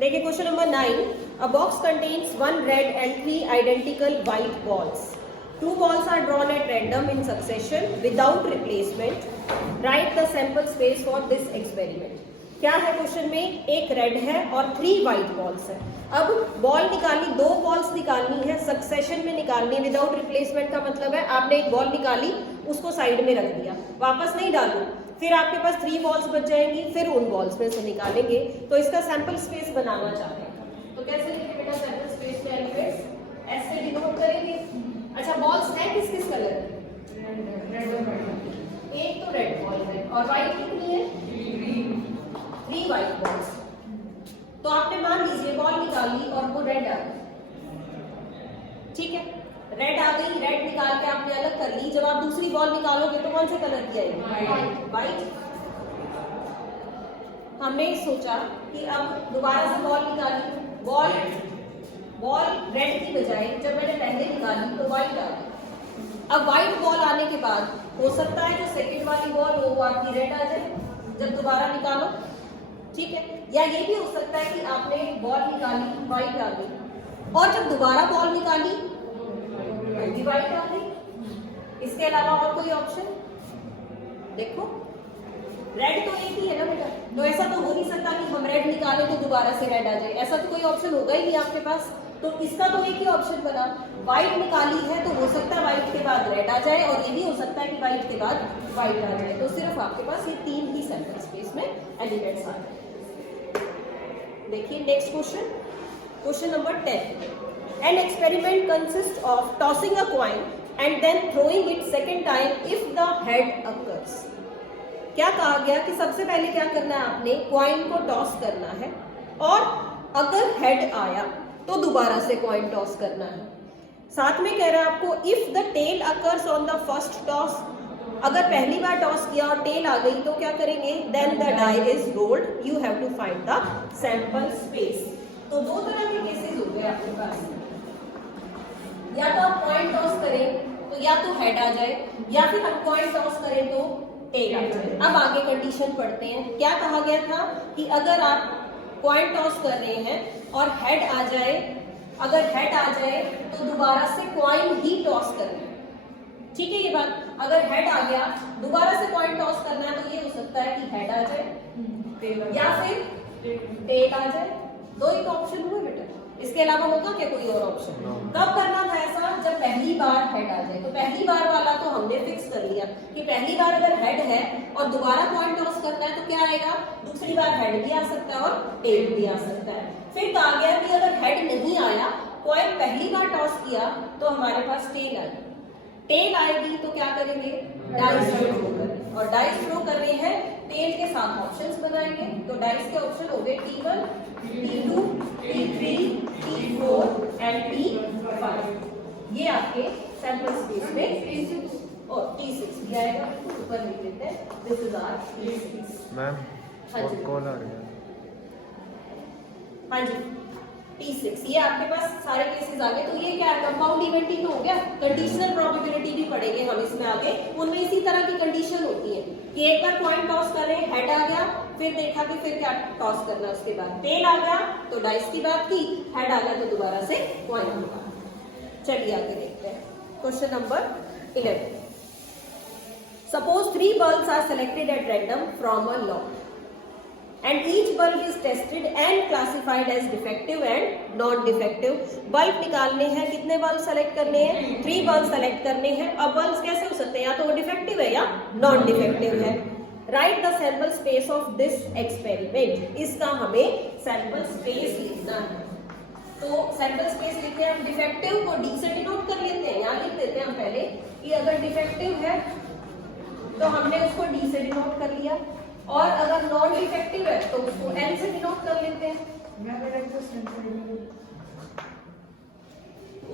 देखिए question number 9, a box contains 1 red and 3 identical white balls. 2 balls are drawn at random in succession without replacement. Write the sample space for this experiment. क्या है question में? एक red है और 3 white balls है. अब ball निकालनी, 2 balls निकालनी है, सक्सेशन में निकालनी है. विदाउट रिप्लेसमेंट का मतलब है आपने एक बॉल निकाली, उसको साइड में रख दिया, वापस नहीं डालो, फिर आपके पास 3 बॉल्स बच जाएंगी, फिर उन बॉल्स में से निकालेंगे. तो इसका सैंपल स्पेस बनाना चाहते हैं, तो कैसे लिखेंगे बेटा सैंपल स्पेस के एलिमेंट्स? ऐसे डिनोट करेंगे. अच्छा, बॉल्स हैं किस किस कलर की? रेड और व्हाइट. एक तो रेड बॉल है और व्हाइट कितनी है? 3 व्हाइट बॉल्स. तो आपने मान लीजिए बॉल निकाली और वो रेड आ गई. ठीक है, रेड आ गई, रेड निकाल के आपने अलग कर ली. जब आप दूसरी बॉल निकालोगे तो कौन से कलर की आएगी? व्हाइट. हमने सोचा कि अब दोबारा से बॉल निकाली, बॉल रेड की बजाय जब मैंने पहले निकाली तो व्हाइट आ गई. अब व्हाइट बॉल आने के बाद हो सकता है जो सेकंड वाली बॉल वो आपकी रेड आ जाए जब दोबारा निकालो. ठीक है, या ये भी हो सकता है कि आपने बॉल निकाली, व्हाइट आ गई, और जब दोबारा बॉल निकाली भी व्हाइट आ गई. इसके अलावा और कोई ऑप्शन? देखो रेड तो एक ही है ना बेटा, तो ऐसा तो हो नहीं सकता कि हम रेड निकालें तो दोबारा से रेड आ जाए. ऐसा तो कोई ऑप्शन होगा ही नहीं आपके पास. तो इसका तो एक ही ऑप्शन बना, व्हाइट निकाली है तो हो सकता है व्हाइट के बाद रेड आ जाए, और ये भी हो सकता है कि व्हाइट के बाद व्हाइट आ जाए. तो सिर्फ आपके पास ये 3 ही सैंपल स्पेस में एलिमेंट्स आ जाए. देखिए next question, question number 10. An experiment consists of tossing a coin and then throwing it second time if the head occurs. क्या कहा गया कि सबसे पहले क्या करना है, आपने कॉइन को टॉस करना है और अगर हेड आया तो दोबारा से कॉइन टॉस करना है. साथ में कह रहा है आपको if the tail occurs on the first toss. अगर पहली बार टॉस किया और टेल आ गई तो क्या करेंगे? Then the die is rolled, you have to find the sample space. तो 2 तरह के केसेस हो गए आपके पास. या तो आप कॉइन टॉस करें तो या तो हेड आ जाए, या फिर हम कॉइन टॉस करें तो टेल आ जाए. अब आगे कंडीशन पढ़ते हैं. क्या कहा गया था कि अगर आप कॉइन टॉस कर रहे हैं और हेड आ जाए, अगर हेड आ जाए तो दोबारा से कॉइन ही टॉस करना है. ठीक है ये बात. अगर हेड आ गया दोबारा से कॉइन टॉस करना है तो ये हो सकता है कि हेड आ जाए या फिर टेल आ जाए. 2 ही तो ऑप्शन हुए बेटा, इसके अलावा होगा क्या कोई और ऑप्शन? कब करना था ऐसा? जब पहली बार हेड आ जाए. तो पहली बार वाला तो हमने फिक्स कर लिया कि पहली बार अगर हेड है और दोबारा कॉइन टॉस करना है तो क्या आएगा? दूसरी बार हेड भी आ सकता है और टेल भी आ सकता है. फिर कहा गया कि अगर हेड नहीं आया, कॉइन पहली बार टॉस किया तो हमारे पास टेल आएगी. टेल आएगी तो क्या करेंगे? डाइस थ्रो करेंगे, और डाइस थ्रो कर रहे हैं टेल के साथ ऑप्शंस बनाएंगे. तो डाइस के ऑप्शन हो गए T1, T2, T3, T4 and T5. ये आपके सैंपल स्पेस में, और T6 भी आएगा, ऊपर लिख देते हैं. This is our T6. Ma'am हाँ जी, कॉल आ रही है. हाँ जी, T6. ये आपके पास सारे केसेस आ गए. तो ये क्या है? कंपाउंड इवेंट ही तो हो गया. कंडीशनल प्रोबेबिलिटी भी पढ़ेंगे हम इसमें आगे. उनमें इसी तरह की कंडीशन होती है कि एक बार कॉइन टॉस करें, हेड आ गया, फिर देखा कि फिर क्या टॉस करना, उसके बाद टेल आ गया तो डाइस की बात की, हेड आ गया तो दोबारा से कॉइन होगा. चलिए आगे देखते हैं. Question number 11. Suppose 3 bulbs are selected at random from a lot and each bulb is tested and classified as defective and non defective. Bulb निकालने हैं, कितने बल्ब सेलेक्ट करने हैं? 3 बल्ब सेलेक्ट करने हैं. अब बल्ब कैसे हो सकते हैं? या तो वो डिफेक्टिव है या नॉन डिफेक्टिव है. Right the sample space of this experiment. इसका हमें सैंपल स्पेस लिखना है. तो सैंपल स्पेस लिखते हैं हम. डिफेक्टिव को डी से डिनोट कर लेते हैं. यहाँ लिख देते हैं हम पहले कि अगर डिफेक्टिव है तो हमने उसको डी से डिनोट कर लिया, और अगर नॉन डिफेक्टिव है तो उसको एन से डिनोट कर लेते हैं.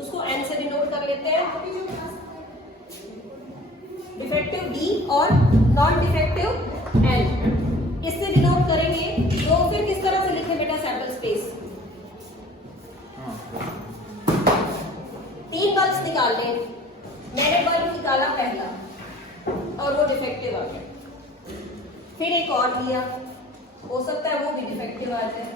उसको एन से डिनोट कर लेते हैं. डिफेक्टिव डी और नॉन डिफेक्टिव एन. इससे डिनोट करेंगे. तो फिर किस तरह से लिखें बेटा सैंपल स्पेस? 3 बल्ब निकालने. मैंने बल्ब निकाला पहला और वो डिफेक्टिव आ गया. फिर एक और लिया, हो सकता है वो भी डिफेक्टिव आ जाए.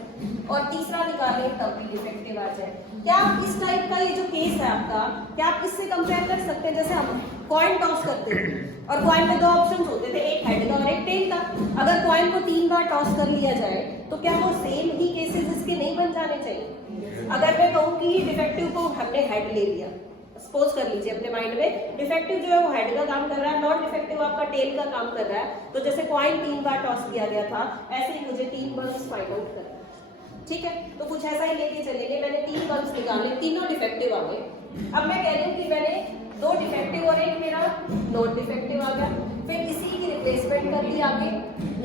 और तीसरा निकालें तब भी डिफेक्टिव आ जाए। क्या आप इस टाइप का ये जो केस है आपका, क्या आप इससे कंपेयर कर सकते हैं? जैसे हम कॉइन टॉस करते थे और कॉइन में दो ऑप्शन होते थे, एक हेड का और एक टेल का। अगर कॉइन को 3 बार टॉस कर लिया जाए तो क्या वो सेम ही केसेस इसके नहीं बन जाने चाहिए? अगर मैं कहूँ कि डिफेक्टिव को हमने हेड ले लिया, सपोज कर लीजिए अपने माइंड में, डिफेक्टिव जो है वो हेड का काम कर रहा है, नॉन डिफेक्टिव आपका टेल का काम कर रहा है। तो जैसे कॉइन 3 बार टॉस किया गया था, ऐसे ही मुझे 3 बल्स फाइंड आउट करना है। ठीक है, तो कुछ ऐसा ही लेके चलेंगे। मैंने 3 बल्स निकाले, तीनों डिफेक्टिव आ गए। अब मैं कह रही हूँ कि मैंने 2 डिफेक्टिव और एक मेरा नॉन डिफेक्टिव आ गया। फिर इसी की रिप्लेसमेंट कर दी आगे,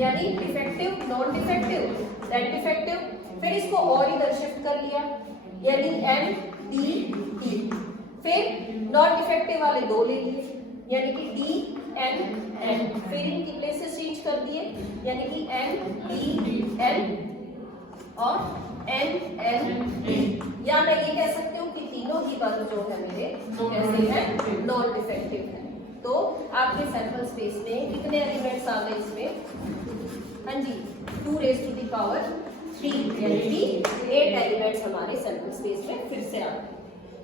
यानी defective, non defective, then defective. फिर इसको और इधर शिफ्ट कर लिया, यानी एन डी ई। फिर नॉन डिफेक्टिव वाले 2 ले लिए, यानी कि डी एन एन। फिर इनकी प्लेसेस चेंज कर दिए, यानी कि एन डी एन और एन एन डी। या मैं ये कह सकती हूँ कि तीनों ही बल्ब जो है मेरे वो कैसे हैं? नॉन डिफेक्टिव है। तो आपके सैंपल स्पेस में कितने एलिमेंट्स आ गए इसमें? हाँ जी, 2 raised to the power 3, यानी कि 8 एलिमेंट्स हमारे सैंपल स्पेस में फिर से आ गए।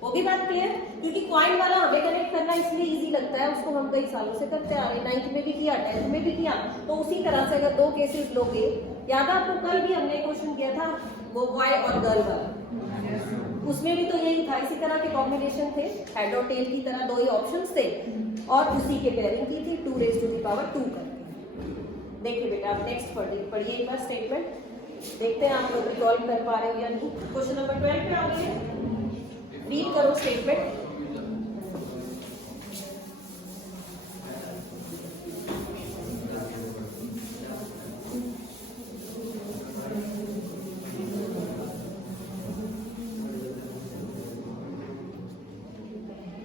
वो भी बात क्लियर? क्योंकि कॉइन वाला हमें कनेक्ट करना इसलिए इजी लगता है, उसको हम कई सालों से करते आ रहे हैं, 9th में भी किया, 10th में भी किया। तो उसी तरह से अगर 2 केसेस लोगे, याद है आपको कल भी हमने क्वेश्चन किया था वो बॉय और गर्ल वाला, उसमें भी तो यही था, इसी तरह के कॉम्बिनेशन थे, हेड और टेल की तरह 2 ही ऑप्शंस थे और उसी के पेयरिंग की थी 2 raised to the power 2 करके। देखिए बेटा, आप नेक्स्ट पढ़िए एक बार स्टेटमेंट, देखते हैं आप लोग रिकॉल कर पा रहे हो या नहीं। क्वेश्चन नंबर 12 पे आ गए, रीड करो स्टेटमेंट।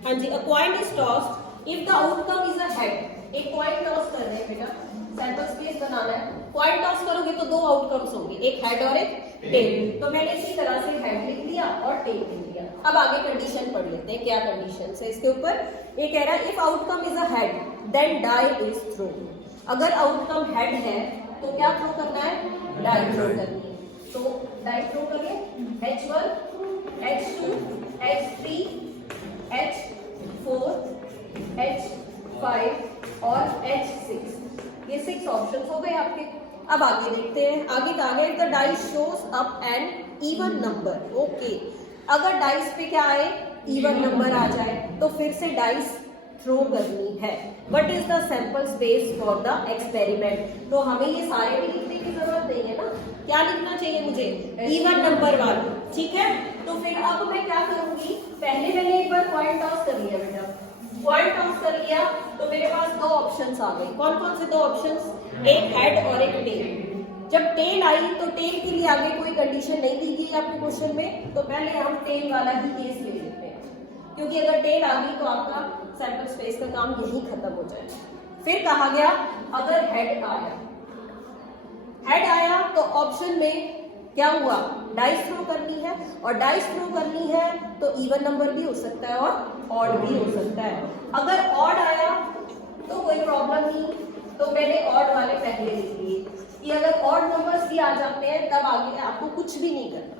हाँ जी, a coin is tossed if the outcome is a head. एक कॉइन टॉस कर रहे हैं बेटा, सैंपल स्पेस बनाना है। कॉइन टॉस करोगे तो 2 आउटकम्स होंगे, एक हेड और एक टेल। तो मैंने इसी तरह से हेड लिख लिया और टेल लिख लिया। अब आगे कंडीशन पढ़ लेते हैं, क्या कंडीशन है इसके ऊपर। ये कह रहा है if outcome is a head then die is throw. अगर आउटकम हेड है तो क्या थ्रो करना है? डाई थ्रो करनी है। तो डाई थ्रो करें, H1, H2, H3, H4, H5 और H6। ये 6 ऑप्शंस हो गए आपके। अब आगे देखते हैं, आगे कहा गया the dice shows up an even number. Okay, अगर डाइस पे क्या आए? इवन नंबर आ जाए तो फिर से डाइस थ्रो करनी है। What is the sample space for the experiment? तो हमें ये सारे भी लिखने की जरूरत नहीं है ना, क्या लिखना चाहिए मुझे? इवन नंबर वाला। ठीक है, तो फिर अब मैं क्या करूंगी, पहले मैंने एक बार कॉइन टॉस कर लिया बेटा, कॉइन टॉस कर लिया तो मेरे पास 2 ऑप्शंस आ गए। कौन कौन से 2 ऑप्शंस? एक हेड और एक टेल। जब टेल आई तो टेल के लिए आगे कोई कंडीशन नहीं दी गई आपके क्वेश्चन में, तो पहले हम टेल वाला ही केस ले लेते हैं, क्योंकि अगर टेल आ गई तो आपका सैंपल स्पेस का काम यही खत्म हो जाए। फिर कहा गया अगर हेड आया, हेड आया तो ऑप्शन में क्या हुआ? डाइस थ्रो करनी है, और डाइस थ्रो करनी है तो इवन नंबर भी हो सकता है और ऑड भी हो सकता है। अगर ऑड आया तो कोई प्रॉब्लम नहीं, तो मैंने ऑड वाले पहले लिख लिए कि अगर ऑड नंबर्स भी आ जाते हैं तब आगे आपको कुछ भी नहीं करना।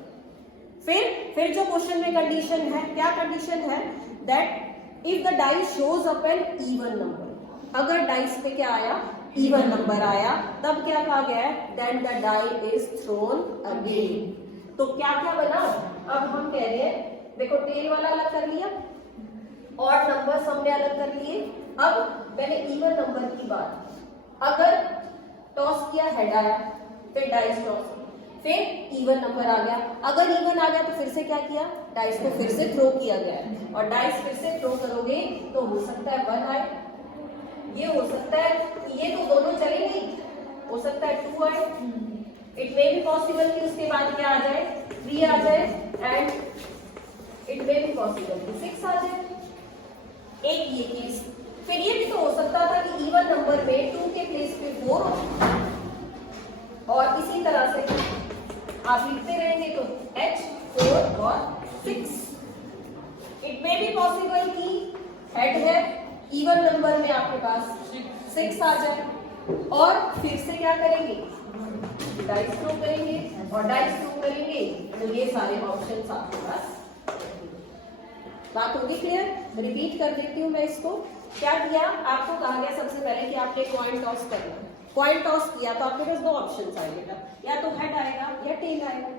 फिर जो क्वेश्चन में कंडीशन है, क्या कंडीशन है? That if the dice shows up an even number. अगर डाइस पे क्या आया? इवन नंबर आया, तब क्या कहा गया है? Then the die is thrown again. तो क्या क्या बना? अब हम कह रहे हैं, देखो टेल वाला अलग कर लिया, ऑड नंबर्स हमने अलग कर लिए। अब मैंने इवन नंबर की बात, अगर टॉस किया हेड आया, फिर डाइस टॉस, फिर इवन नंबर आ गया। अगर इवन आ गया तो फिर से क्या किया? डाइस को फिर से थ्रो किया गया, और डाइस फिर से थ्रो करोगे तो हो सकता है 1 आए, ये हो सकता है कि ये तो दोनों चलेंगे, हो सकता है 2 आए, इट मे बी पॉसिबल कि उसके बाद क्या आ जाए? 3 आ जाए, and it may be possible कि 6 आ जाए। एक ये केस। फिर ये भी तो हो सकता था कि इवन नंबर में 2 के प्लेस पे 4 हो, और इसी तरह से आप लिखते रहेंगे तो H, 4 और 6। इट मे बी पॉसिबल कि हेड है, इवन नंबर में आपके पास 6 आ जाए, और फिर से क्या करेंगे? डाइस थ्रो करेंगे, और डाइस थ्रो करेंगे तो ये सारे ऑप्शंस आपके पास। बात होगी क्लियर? रिपीट कर देती हूँ मैं इसको। क्या किया, आपको कहा गया सबसे पहले कि आपने कॉइन टॉस करना है। कॉइन टॉस किया तो आपके पास दो ऑप्शंस आए बेटा, या तो हेड आएगा या टेल आएगा।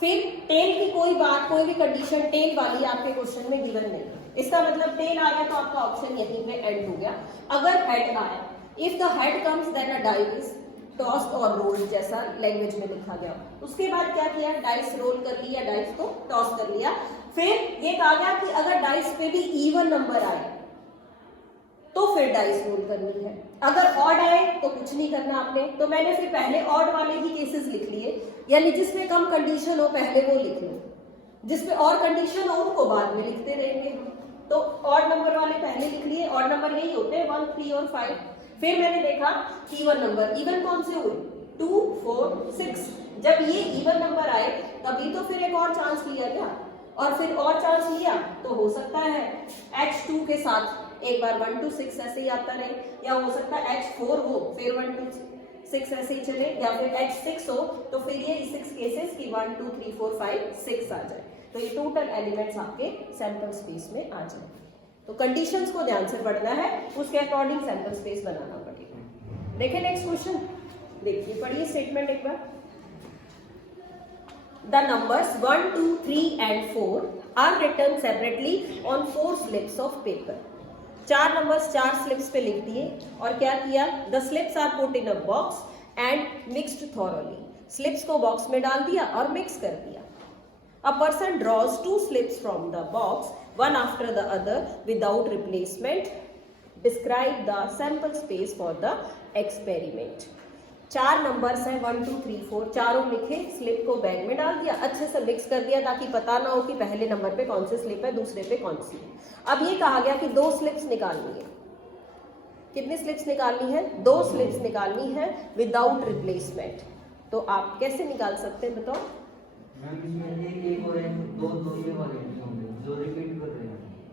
फिर टेल की कोई बात, कोई भी कंडीशन टेल वाली आपके क्वेश्चन में गिवन नहीं है। इसका मतलब टेल आ गया तो आपका ऑप्शन यहीं पे एंड हो गया। अगर हेड आया, if the head comes then a dice is tossed और रोल्ड, जैसा लैंग्वेज में लिखा गया। उसके बाद क्या किया, डाइस रोल कर लिया, डाइस को टॉस कर लिया। फिर ये कहा गया कि अगर डाइस पे भी इवन नंबर आए तो फिर डाइस रोल करनी है। अगर ऑड आए तो कुछ नहीं करना आपने। तो मैंने फिर पहले ऑड वाले ही केसेस लिख लिए, यानी जिसमें कम कंडीशन हो पहले वो लिख लो, जिसमें और कंडीशन हो उनको बाद में लिखते रहेंगे। तो ऑड नंबर वाले पहले लिख लिए। ऑड नंबर यही होते हैं 1, 3 और 5। फिर मैंने देखा इवन नंबर, इवन कौन से हुए 2, 4, 6। जब ये इवन नंबर आए तभी तो फिर एक और चांस लिया गया, और फिर और चांस लिया तो हो सकता है H2 के साथ एक बार 1 to 6 ऐसे ही आता रहे, या हो सकता है H4 हो फिर 1 to 6 ऐसे ही चले, या फिर H6 हो तो फिर ये 6 केसेस की 1, 2, 3, 4, 5, 6 आ जाए। तो ये टोटल एलिमेंट्स आपके सैंपल स्पेस में आ जाए। तो कंडीशंस को ध्यान से पढ़ना है, उसके अकॉर्डिंग सैंपल स्पेस बनाना पड़ेगा। देखिए नेक्स्ट क्वेश्चन, देखिए पढ़िए स्टेटमेंट एक बार। The numbers 1, 2, 3 and 4 are written separately on 4 slips of paper. 4 numbers 4 slips पे लिख दिए और क्या किया, the slips are put in a box and mixed thoroughly. Slips को बॉक्स में डाल दिया और मिक्स कर दिया। A person draws 2 slips from the box, one after the other without replacement. Describe the sample space for the experiment. 4 numbers हैं 1, 2, 3, 4, चारों लिखे, स्लिप को बैग में डाल दिया, अच्छे से मिक्स कर दिया ताकि पता ना हो कि पहले नंबर पे कौन सी स्लिप है, दूसरे पे कौन सी है। अब ये कहा गया कि 2 स्लिप्स निकालनी है। कितनी स्लिप्स निकालनी है? 2 स्लिप्स निकालनी है विदाउट रिप्लेसमेंट। तो आप कैसे निकाल सकते हैं बताओ?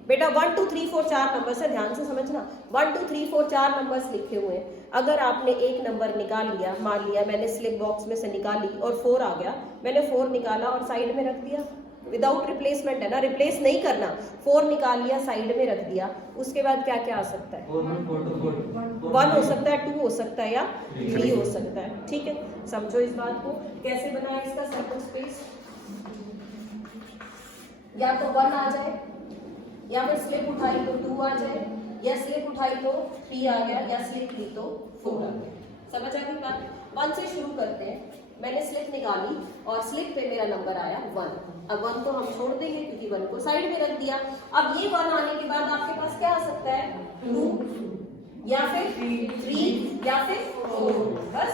बेटा 1, 2, 3, 4 4 नंबर से ध्यान से समझना। 1, 2, 3, 4 4 नंबर्स लिखे हुए हैं। अगर आपने एक नंबर निकाल लिया, मान लिया मैंने स्लिप बॉक्स में से निकाली और 4 आ गया, मैंने 4 निकाला और साइड में रख दिया, विदाउट रिप्लेसमेंट है ना, रिप्लेस नहीं करना। 4 निकाल लिया, साइड में रख दिया, उसके बाद क्या क्या आ सकता है? 1 हो सकता है, 2 हो सकता है, या 3 हो सकता है। ठीक है, समझो इस बात को। कैसे बनाए इसका सैंपल स्पेस? या तो 1 आ जाए, या फिर स्लिप उठाई तो 2 आ जाए, या स्लिप उठाई तो 3 आ गया, या स्लिप ली तो 4 आ गया। समझ आ गई बात? 1 से शुरू करते हैं। मैंने स्लिप निकाली और स्लिप पे मेरा नंबर आया 1। अब 1 तो हम छोड़ देंगे क्योंकि 1 को साइड में रख दिया। अब ये 1 आने के बाद आपके पास क्या आ सकता है? 2 या फिर 3 या फिर 4, बस।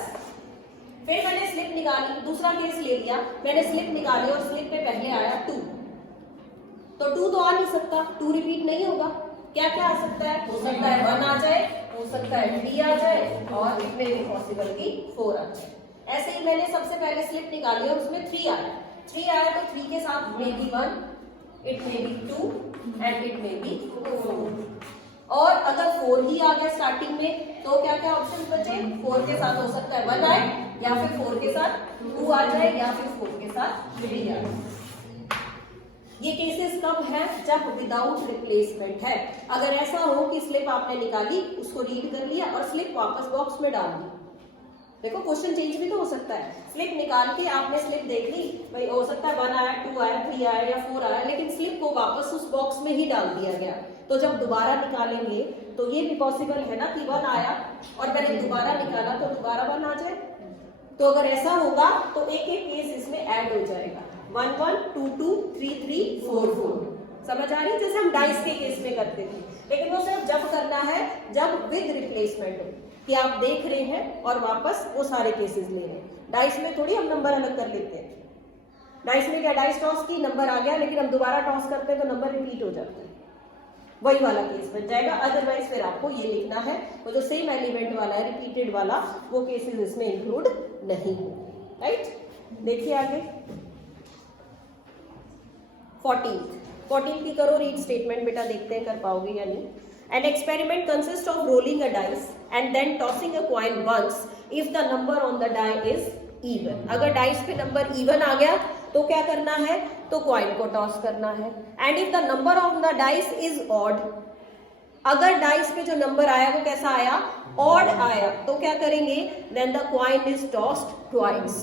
फिर मैंने स्लिप निकाली, दूसरा केस ले लिया, मैंने स्लिप निकाली और स्लिप पे पहले आया 2, तो 2 तो आ नहीं सकता, 2 रिपीट नहीं होगा। क्या क्या आ सकता है? हो सकता है 1 आ जाए, हो सकता है 3 आ जाए, और इसमें भी पॉसिबल कि 4 आ जाए। ऐसे ही मैंने सबसे पहले स्लिप निकाली और उसमें 3 आया। 3 आया तो 3 के साथ may be 1, it may be 2 and it may be 4। और अगर 4 ही आ गया स्टार्टिंग में तो क्या क्या ऑप्शन बचे? 4 के साथ हो सकता है 1 आए, या फिर 4 के साथ 2 आ जाए, या फिर 4 के साथ 3 आ जाए। ये केसेस कब है? जब विदाउट रिप्लेसमेंट है। अगर ऐसा हो कि स्लिप आपने निकाली, उसको रीड कर लिया और स्लिप वापस बॉक्स में डाल दी। देखो क्वेश्चन चेंज भी तो हो सकता है। स्लिप निकाल के आपने स्लिप देख ली, भाई हो सकता है 1 आया, 2 आया, 3 आया या 4 आया, लेकिन स्लिप को वापस उस बॉक्स में ही डाल दिया गया। तो जब दोबारा निकालेंगे तो ये भी पॉसिबल है ना कि 1 आया और मैंने दोबारा निकाला तो दोबारा 1 आ जाए। तो अगर ऐसा होगा तो एक एक केस इसमें ऐड हो जाएगा, 1 1 2 2 3 3 4 4। समझ आ रही है? जैसे हम डाइस के केस में करते थे, लेकिन वो सिर्फ जब करना है जब विद रिप्लेसमेंट हो, कि आप देख रहे हैं और वापस वो सारे केसेस ले रहे हैं। डाइस में थोड़ी हम नंबर अलग कर लेते हैं। डाइस में क्या, डाइस टॉस की, नंबर आ गया, लेकिन हम दोबारा टॉस करते हैं तो नंबर रिपीट हो जाता है, वही वाला केस बन जाएगा। अदरवाइज फिर आपको ये लिखना है, वो जो सेम एलिमेंट वाला है, रिपीटेड वाला, वो केसेस इसमें इंक्लूड नहीं हो। राइट, देखिए आगे 14 की करो रीड स्टेटमेंट। बेटा देखते हैं कर पाओगे या नहीं। An experiment consists of rolling a dice and then tossing a coin once if the number on the die is even. अगर डाइस पे नंबर इवन आ गया तो क्या करना है, तो कॉइन को टॉस करना है। And if the number of the dice is odd, अगर डाइस पे जो नंबर आया वो कैसा आया, ऑड आया, तो क्या करेंगे, then the coin is tossed twice.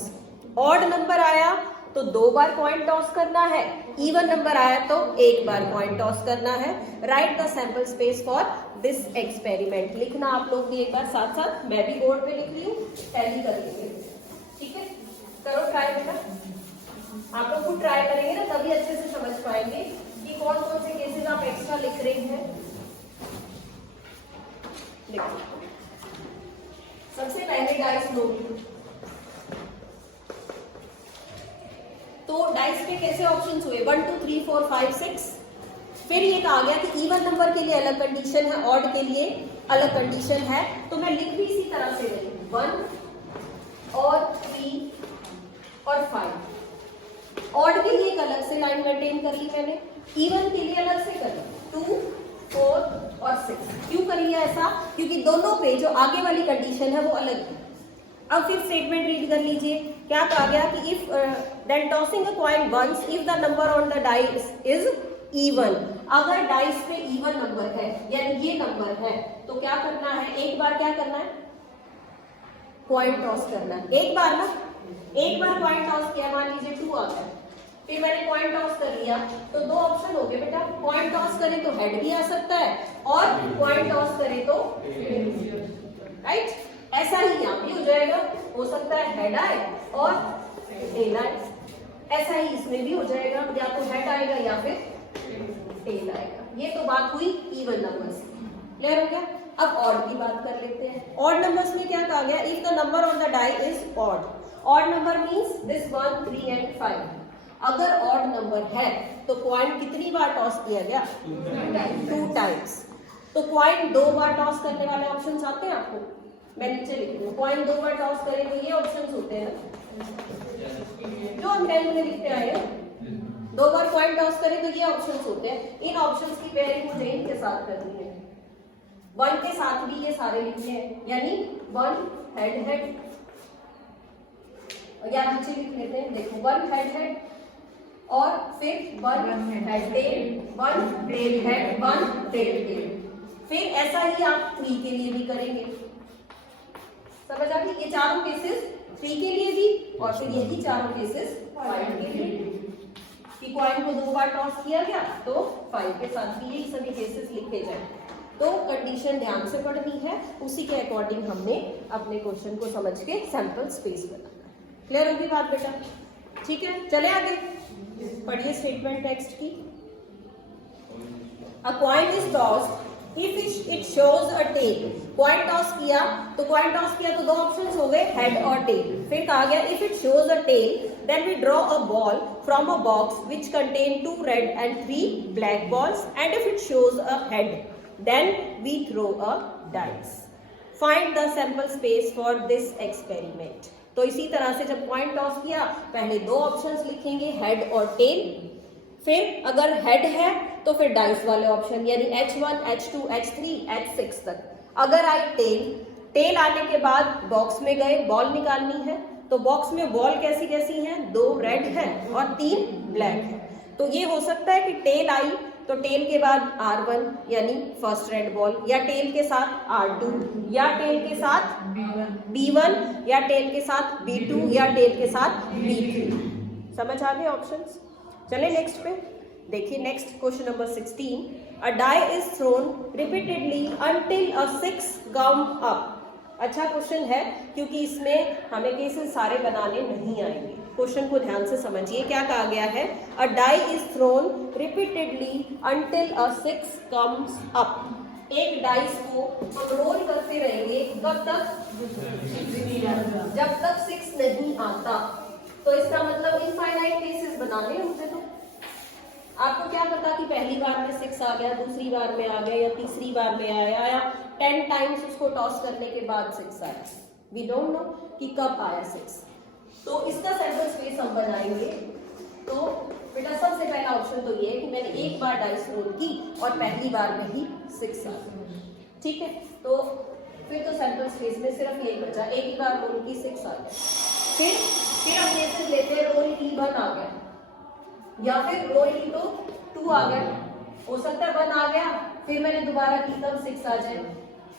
Odd number आया तो 2 बार कॉइन टॉस करना है, इवन नंबर आया तो 1 बार कॉइन टॉस करना है। Right the sample space for this experiment. लिखना आप लोग भी एक बार साथ साथ, मैं भी बोर्ड पे लिख रही हूँ, टैली कर लेंगे। ठीक है, करो ट्राई बेटा। आप लोग खुद ट्राई करेंगे ना तभी अच्छे से समझ पाएंगे कि कौन कौन से केसेस आप एक्स्ट्रा लिख रहे हैं। सबसे पहले डाइस लो, तो डाइस पे कैसे ऑप्शंस हुए, 1 2 3 4 5 6। फिर ये कहा गया कि इवन नंबर के लिए अलग कंडीशन है, ऑड के लिए अलग कंडीशन है, तो मैं लिख भी इसी तरह से रही, 1 और 3 और 5। ऑड के लिए एक अलग से लाइन मेंटेन कर ली मैंने, इवन के लिए अलग से कर ली, 2 4 और 6। क्यों कर लिया ऐसा, क्योंकि दोनों पे जो आगे वाली कंडीशन है वो अलग है। अब फिर स्टेटमेंट रीड कर लीजिए, क्या कहा गया कि if then tossing a coin once if the number on the dice is even. अगर डाइस पे इवन नंबर है यानी ये नंबर है तो क्या करना है, एक बार क्या करना है, कॉइन टॉस करना है। एक बार ना, एक बार कॉइन टॉस किया, मान लीजिए 2 आ गया, फिर मैंने कॉइन टॉस कर लिया तो 2 ऑप्शन हो गए बेटा, कॉइन टॉस करें तो हेड भी आ सकता है और कॉइन टॉस करें तो राइट, ऐसा ही यहाँ भी हो जाएगा, हो सकता है हेड आए और टेल आए, ऐसा ही इसमें भी हो जाएगा, या तो हेड आएगा या फिर टेल आएगा। ये तो बात हुई इवन नंबर्स की, क्लियर हो गया। अब ऑड की बात कर लेते हैं। ऑड नंबर्स में क्या कहा गया, if the number on the die is odd. Odd number means this 1 3 and 5। अगर ऑड नंबर है तो कॉइन कितनी बार टॉस किया गया, 2 टाइम्स। तो कॉइन 2 बार टॉस करने वाले ऑप्शंस आते हैं आपको, मैं नीचे लिख रही हूँ, कॉइन 2 बार टॉस करें तो ये ऑप्शंस होते हैं ना, जो हम 10th में लिखते आए हैं, 2 बार कॉइन टॉस करें तो ये ऑप्शंस होते हैं। इन ऑप्शंस की पेयरिंग मुझे इनके साथ करनी है, 1 के साथ भी ये सारे लिखने हैं, यानी 1 हेड हेड, या नीचे लिख लेते हैं, देखो 1 हेड हेड और फिर 1 head tail, 1 tail head, 1 tail tail. फिर ऐसा ही आप 3 के लिए भी करेंगे, समझ आ गई, ये चारों केसेस 3 के लिए भी और फिर यही चारों केसेस 5 के लिए, कि कॉइन को 2 बार टॉस किया गया तो 5 के साथ भी यही सभी केसेस लिखे जाए। तो कंडीशन ध्यान से पढ़नी है, उसी के अकॉर्डिंग हमने अपने क्वेश्चन को समझ के सैंपल स्पेस बनाना है। क्लियर होगी बात बेटा, ठीक है, चले आगे पढ़िए स्टेटमेंट टेक्स्ट की। A coin is tossed if it shows a tail. Coin toss किया तो कॉइन टॉस किया तो 2 ऑप्शंस हो गए, हेड और टेल। फिर कहा गया if it shows a tail then we draw a ball from a box which contain 2 red and 3 black balls and if it shows a head then we throw a dice. Find the sample space for this experiment. तो इसी तरह से जब coin toss किया पहले 2 options लिखेंगे, head और tell. फिर अगर हेड है तो फिर डाइस वाले ऑप्शन यानी H1, H2, H3, H6 तक। अगर आई टेल, टेल आने के बाद बॉक्स में गए, बॉल निकालनी है, तो बॉक्स में बॉल कैसी कैसी हैं, 2 रेड है और 3 ब्लैक है। तो ये हो सकता है कि टेल आई तो टेल के बाद R1 यानी फर्स्ट रेड बॉल, या टेल के साथ R2, या टेल के साथ B1, या टेल के साथ B2, या टेल के साथ B3। समझ आ गए ऑप्शंस। चले नेक्स्ट पे देखिए, next question number 16। A die is thrown repeatedly until a 6 come up. अच्छा क्वेश्चन है क्योंकि इसमें हमें केसेस सारे बनाने नहीं आएंगे। क्वेश्चन को ध्यान से समझिए, क्या कहा गया है, a die is thrown repeatedly until a 6 comes up. एक डाइस को हम रोल करते रहेंगे कब तक, जब तक 6 नहीं आता। तो इसका मतलब इनफाइनाइट केसेस बनाने हैं मुझे। तो आपको क्या पता कि पहली बार में 6 आ गया, दूसरी बार में आ गया, या तीसरी बार में आया, या 10 टाइम्स उसको टॉस करने के बाद 6 आया। वी डोंट नो कि कब आया 6। तो इसका सैंपल स्पेस हम बनाएंगे। तो बेटा सबसे पहला ऑप्शन तो ये है कि मैंने एक बार डाइस रोल की और पहली बार में ही 6 आ गया, ठीक है। तो फिर तो सैंपल स्पेस में सिर्फ यही बचा, एक बार रोल की 6 आ गया। फिर हम केसेस लेते हैं, रो इन E1 आ गया, या फिर रो इन तो 2 आ गया, हो सकता है 1 आ गया फिर मैंने दोबारा की तब 6 आ जाए,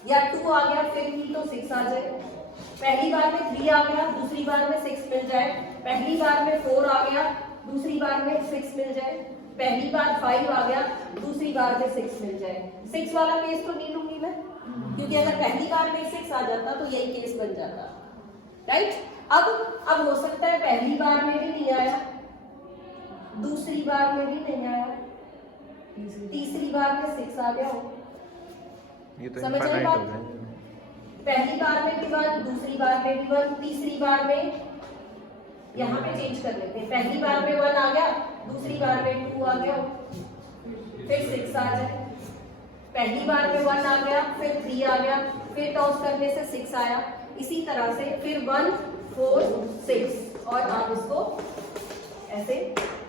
या 2 आ गया फिर की तो 6 आ जाए। पहली बार में 3 आ गया, दूसरी बार में 6 मिल जाए, पहली बार में 4 आ गया, दूसरी बार में 6 मिल जाए, पहली बार 5 आ गया, दूसरी बार में 6 मिल जाए। 6 वाला केस तो नहीं लूंगी मैं, क्योंकि अगर पहली बार में 6 आ जाता तो यही केस बन जाता, राइट। अब हो सकता है पहली बार में भी नहीं आया, दूसरी बार में भी नहीं आया, तीसरी बार में 6 आ गया हो, ये तो समझ आई बात? पहली बार में भी 1, दूसरी बार में भी 1, तीसरी बार में यहाँ पे चेंज कर लेते हैं, पहली बार में 1 आ गया, दूसरी बार में 2 आ गया, फिर 6 आ जाए, पहली बार में 1 आ गया, फिर 3 आ गया, फिर टॉस करने से 6 आया, इसी तरह से फिर 1 4 6 और आप इसको ऐसे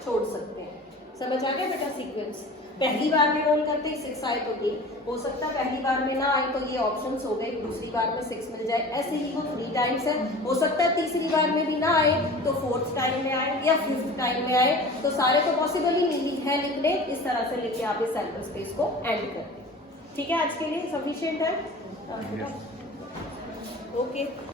छोड़ सकते हैं। समझ आ गया बेटा सीक्वेंस? पहली बार में रोल करते ही 6 आए तो ये हो सकता है, पहली बार में ना आए तो ये ऑप्शंस हो गए, दूसरी बार में 6 मिल जाए, ऐसे ही वो 3 टाइम्स है। हो सकता है तीसरी बार में भी ना आए तो 4th टाइम में आए या 5th टाइम में आए, तो सारे तो पॉसिबल ही नहीं है लिखने। इस तरह से लेके आप इस सैंपल स्पेस को एंड करें। ठीक है, आज के लिए सफिशिएंट है? ओके।